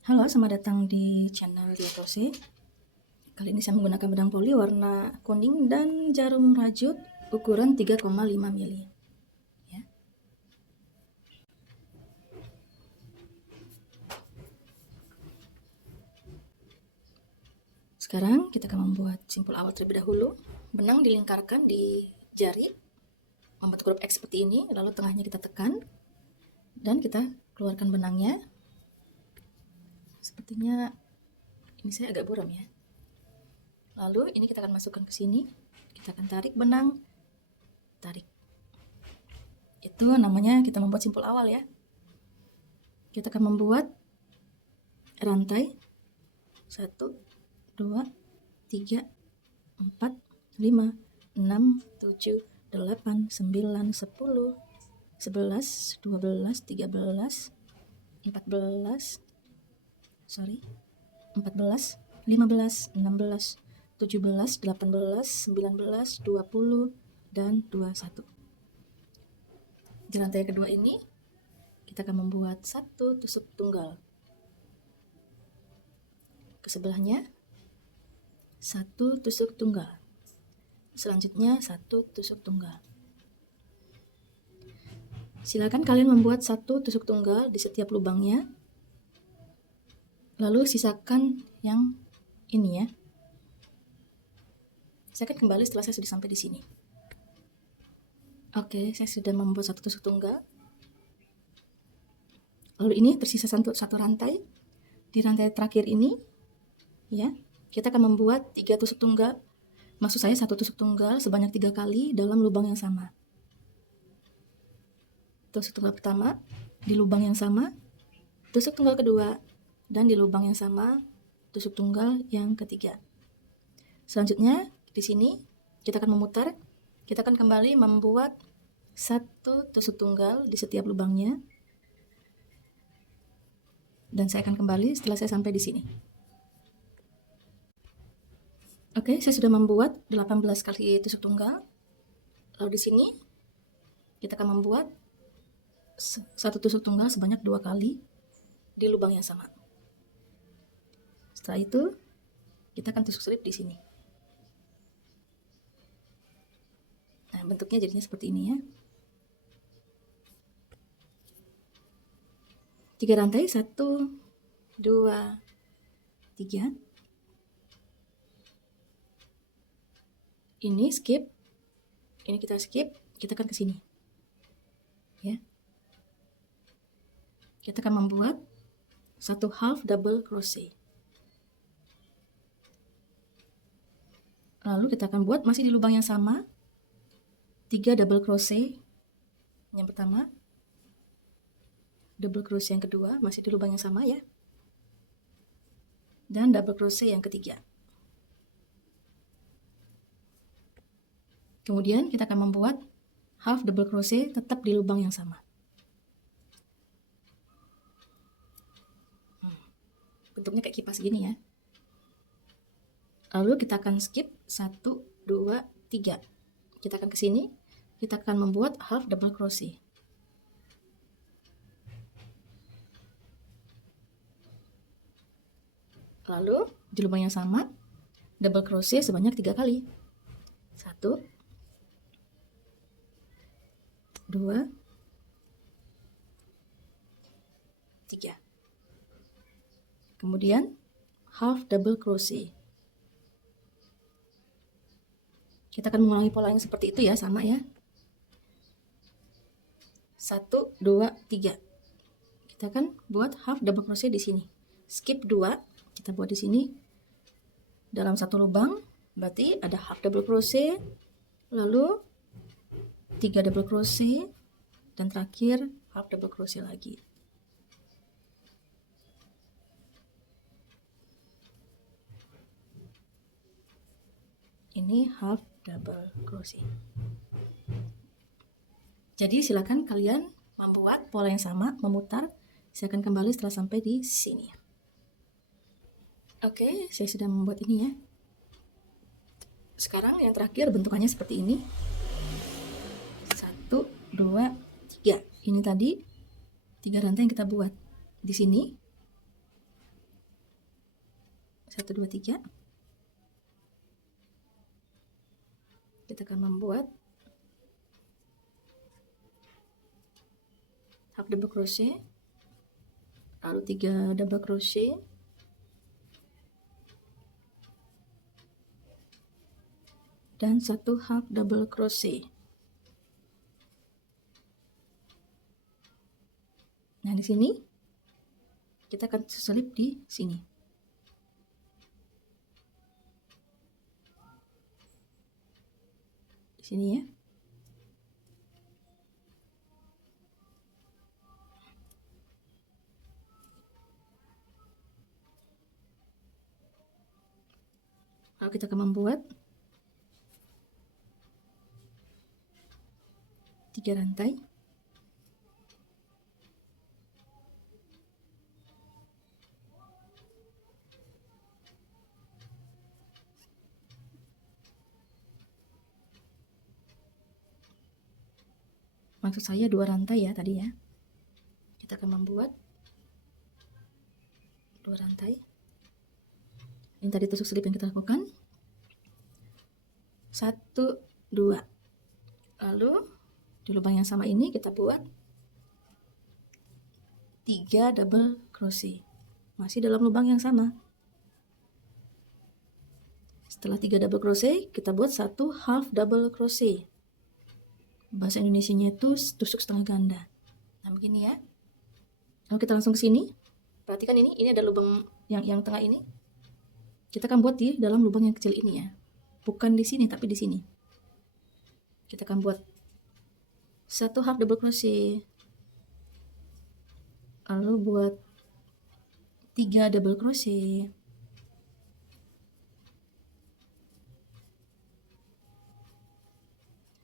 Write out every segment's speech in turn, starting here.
Halo, selamat datang di channel Diatose. Kali ini saya menggunakan benang poli warna kuning dan jarum rajut ukuran 3,5 mili. Ya. Sekarang kita akan membuat simpul awal terlebih dahulu. Benang dilingkarkan di jari, membentuk huruf X seperti ini, lalu tengahnya kita tekan, dan kita keluarkan benangnya. Sepertinya ini saya agak buram ya. Lalu ini kita akan masukkan ke sini, kita akan tarik benang, tarik. Itu namanya kita membuat simpul awal ya. Kita akan membuat rantai 1, 2, 3, 4, 5, 6, 7, 8, 9, 10, 11, 12, 13, 14, 15, 16, 17, 18, 19, 20, dan 21. Di rantai kedua ini kita akan membuat satu tusuk tunggal. Ke sebelahnya satu tusuk tunggal. Selanjutnya satu tusuk tunggal. Silakan kalian membuat satu tusuk tunggal di setiap lubangnya. Lalu sisakan yang ini ya. Saya akan kembali setelah saya sudah sampai di sini. Oke, saya sudah membuat satu tusuk tunggal. Lalu ini tersisa satu rantai. Di rantai terakhir ini, ya, kita akan membuat 3 tusuk tunggal. Maksud saya satu tusuk tunggal sebanyak 3 kali dalam lubang yang sama. Tusuk tunggal pertama di lubang yang sama, tusuk tunggal kedua, dan di lubang yang sama, tusuk tunggal yang ketiga. Selanjutnya, di sini kita akan memutar, kita akan kembali membuat satu tusuk tunggal di setiap lubangnya. Dan saya akan kembali setelah saya sampai di sini. Oke, saya sudah membuat 18 kali tusuk tunggal. Lalu di sini kita akan membuat satu tusuk tunggal sebanyak 2 kali di lubang yang sama. Setelah itu, kita akan tusuk selip di sini. Nah, bentuknya jadinya seperti ini ya. 3 rantai, 1, 2, 3. Ini skip, ini kita skip, kita akan ke sini. Ya. Kita akan membuat satu half double crochet. Lalu kita akan buat masih di lubang yang sama, 3 double crochet yang pertama, double crochet yang kedua, masih di lubang yang sama ya, dan double crochet yang ketiga. Kemudian kita akan membuat half double crochet tetap di lubang yang sama. Bentuknya kayak kipas gini ya. Lalu kita akan skip 1, 2, 3. Kita akan ke sini, kita akan membuat half double crochet. Lalu di lubang yang sama, double crochet sebanyak 3 kali. 1, 2, 3. Kemudian half double crochet. Kita akan mengulangi pola yang seperti itu ya, sama ya. 1, 2, 3. Kita akan buat half double crochet di sini. Skip 2, kita buat di sini. Dalam satu lubang, berarti ada half double crochet, lalu 3 double crochet, dan terakhir half double crochet lagi. Ini half double crochet. Jadi silakan kalian membuat pola yang sama, memutar. Saya akan kembali setelah sampai di sini. Oke, saya sudah membuat ini ya. Sekarang yang terakhir bentukannya seperti ini. 1, 2, 3. Ini tadi 3 rantai yang kita buat. Di sini 1, 2, 3. Kita akan membuat half double crochet, lalu 3 double crochet, dan 1 half double crochet. Nah, di sini kita akan selip di sini. Di sini ya. Lalu kita akan membuat 3 rantai. Maksud saya 2 rantai ya tadi ya. Kita akan membuat 2 rantai. Ini tadi tusuk selip yang kita lakukan. 1, 2. Lalu di lubang yang sama ini kita buat 3 double crochet. Masih dalam lubang yang sama. Setelah 3 double crochet, kita buat 1 half double crochet. Bahasa Indonesianya itu tusuk setengah ganda. Nah, begini ya. Lalu kita langsung ke sini. Perhatikan ini ada lubang yang tengah ini. Kita akan buat di dalam lubang yang kecil ini ya. Bukan di sini, tapi di sini. Kita akan buat 1 half double crochet. Lalu buat 3 double crochet.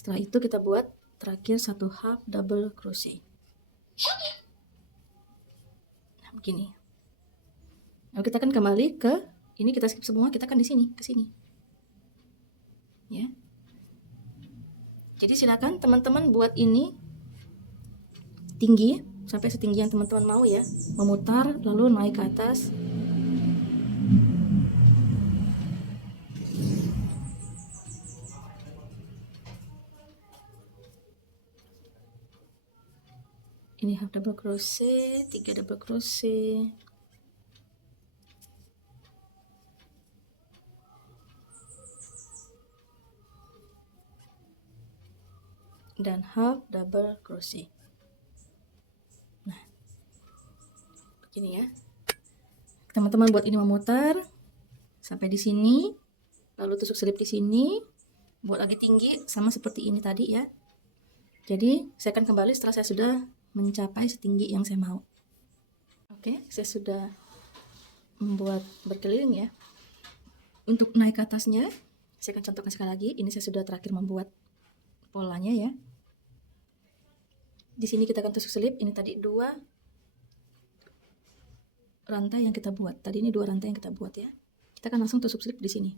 Setelah itu kita buat terakhir 1 half double crochet. Nah, begini. Lalu kita akan kembali ke ini, kita skip semua, kita akan di sini, ke sini. Ya. Jadi silakan teman-teman buat ini tinggi sampai setinggi yang teman-teman mau ya. Memutar lalu naik ke atas. Ini half double crochet, 3 double crochet. Dan half double crochet. Nah, begini ya. Teman-teman buat ini memutar sampai di sini, lalu tusuk selip di sini, buat lagi tinggi sama seperti ini tadi ya. Jadi saya akan kembali setelah saya sudah mencapai setinggi yang saya mau. Oke, saya sudah membuat berkeliling ya. Untuk naik ke atasnya, saya akan contohkan sekali lagi. Ini saya sudah terakhir membuat polanya ya. Di sini kita akan tusuk selip. Ini tadi 2 rantai yang kita buat. Tadi ini 2 rantai yang kita buat ya. Kita akan langsung tusuk selip di sini.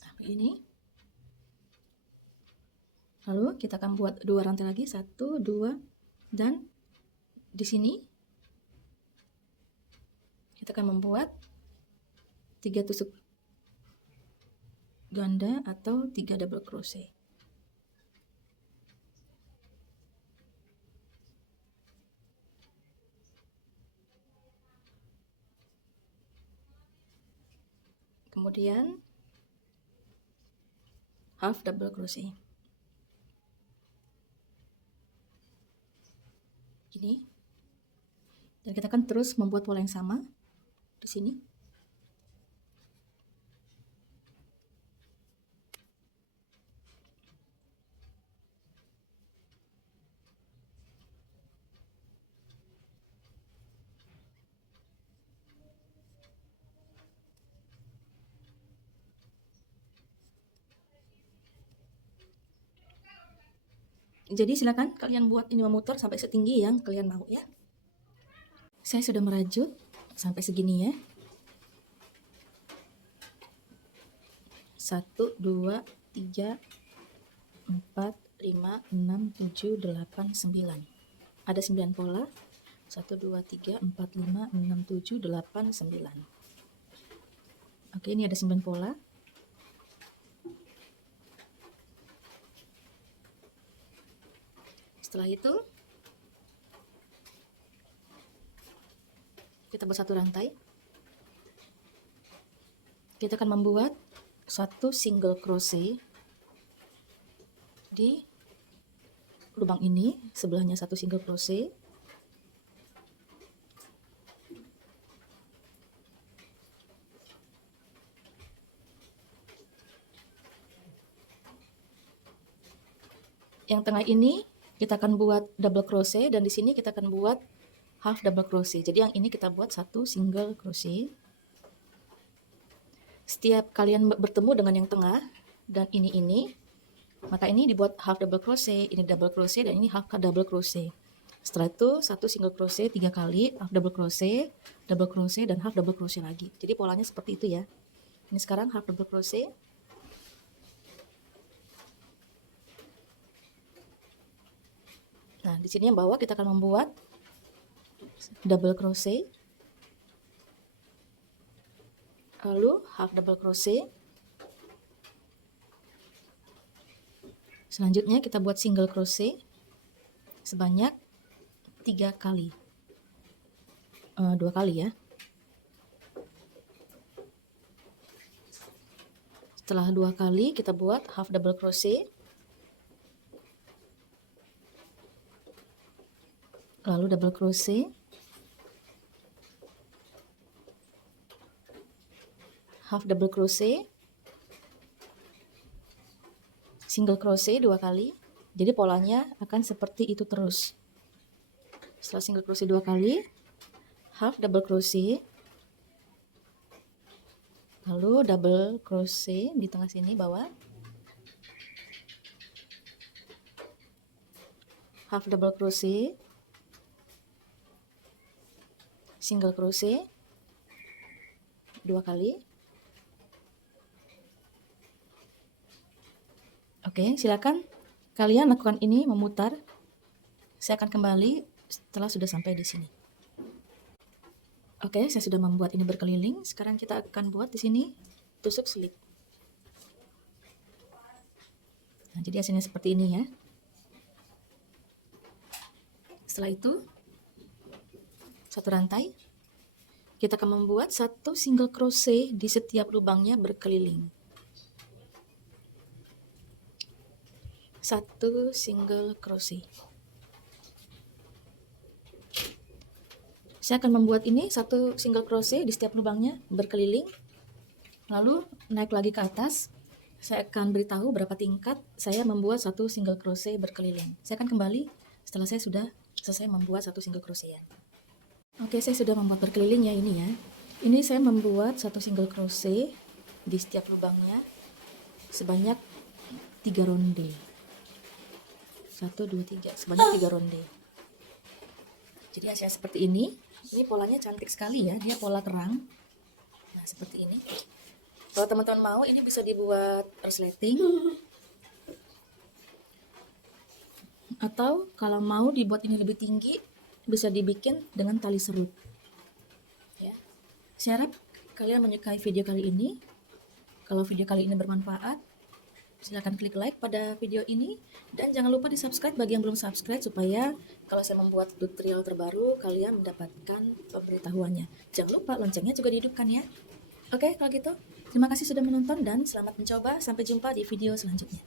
Nah, begini. Lalu kita akan buat 2 rantai lagi, 1, 2, dan di sini kita akan membuat 3 tusuk ganda atau 3 double crochet. Kemudian half double crochet. Gini. Dan kita akan terus membuat pola yang sama di sini. Jadi silakan kalian buat ini memutar sampai setinggi yang kalian mau ya. Saya sudah merajut sampai segini ya. 1, 2, 3, 4, 5, 6, 7, 8, 9. Ada 9 pola. 1, 2, 3, 4, 5, 6, 7, 8, 9. Oke, ini ada 9 pola. Setelah itu, kita buat satu rantai. Kita akan membuat satu single crochet di lubang ini, sebelahnya satu single crochet. Yang tengah ini kita akan buat double crochet, dan di sini kita akan buat half double crochet. Jadi yang ini kita buat satu single crochet. Setiap kalian bertemu dengan yang tengah dan ini, maka ini dibuat half double crochet, ini double crochet, dan ini half double crochet. Setelah itu satu single crochet 3 kali, half double crochet, dan half double crochet lagi. Jadi polanya seperti itu ya. Ini sekarang half double crochet. Nah, di sini yang bawah kita akan membuat double crochet, lalu half double crochet. Selanjutnya kita buat single crochet sebanyak 3 kali, 2 kali ya. Setelah 2 kali kita buat half double crochet, lalu double crochet, half double crochet, single crochet 2 kali. Jadi polanya akan seperti itu terus. Setelah single crochet 2 kali, half double crochet, lalu double crochet di tengah sini bawah, half double crochet, single crochet 2 kali. Oke, silakan kalian lakukan ini memutar. Saya akan kembali setelah sudah sampai di sini. Oke, saya sudah membuat ini berkeliling. Sekarang kita akan buat di sini tusuk slip. Nah, jadi hasilnya seperti ini ya. Setelah itu, satu rantai, kita akan membuat satu single crochet di setiap lubangnya berkeliling. Satu single crochet. Saya akan membuat ini satu single crochet di setiap lubangnya berkeliling, lalu naik lagi ke atas. Saya akan beritahu berapa tingkat saya membuat satu single crochet berkeliling. Saya akan kembali setelah saya sudah selesai membuat satu single crochet. Oke, saya sudah membuat berkeliling ya ini ya. Ini saya membuat satu single crochet di setiap lubangnya sebanyak 3 ronde. 1, 2, 3, sebanyak 3 ronde. Jadi hasilnya seperti ini. Ini polanya cantik sekali ya, dia pola terang. Nah, seperti ini. Kalau teman-teman mau, ini bisa dibuat resleting. Atau kalau mau dibuat ini lebih tinggi, bisa dibikin dengan tali serut. Ya. Saya harap kalian menyukai video kali ini. Kalau video kali ini bermanfaat, silakan klik like pada video ini. Dan jangan lupa di subscribe bagi yang belum subscribe, supaya kalau saya membuat tutorial terbaru, kalian mendapatkan pemberitahuannya. Jangan lupa loncengnya juga dihidupkan ya. Oke, kalau gitu, terima kasih sudah menonton dan selamat mencoba. Sampai jumpa di video selanjutnya.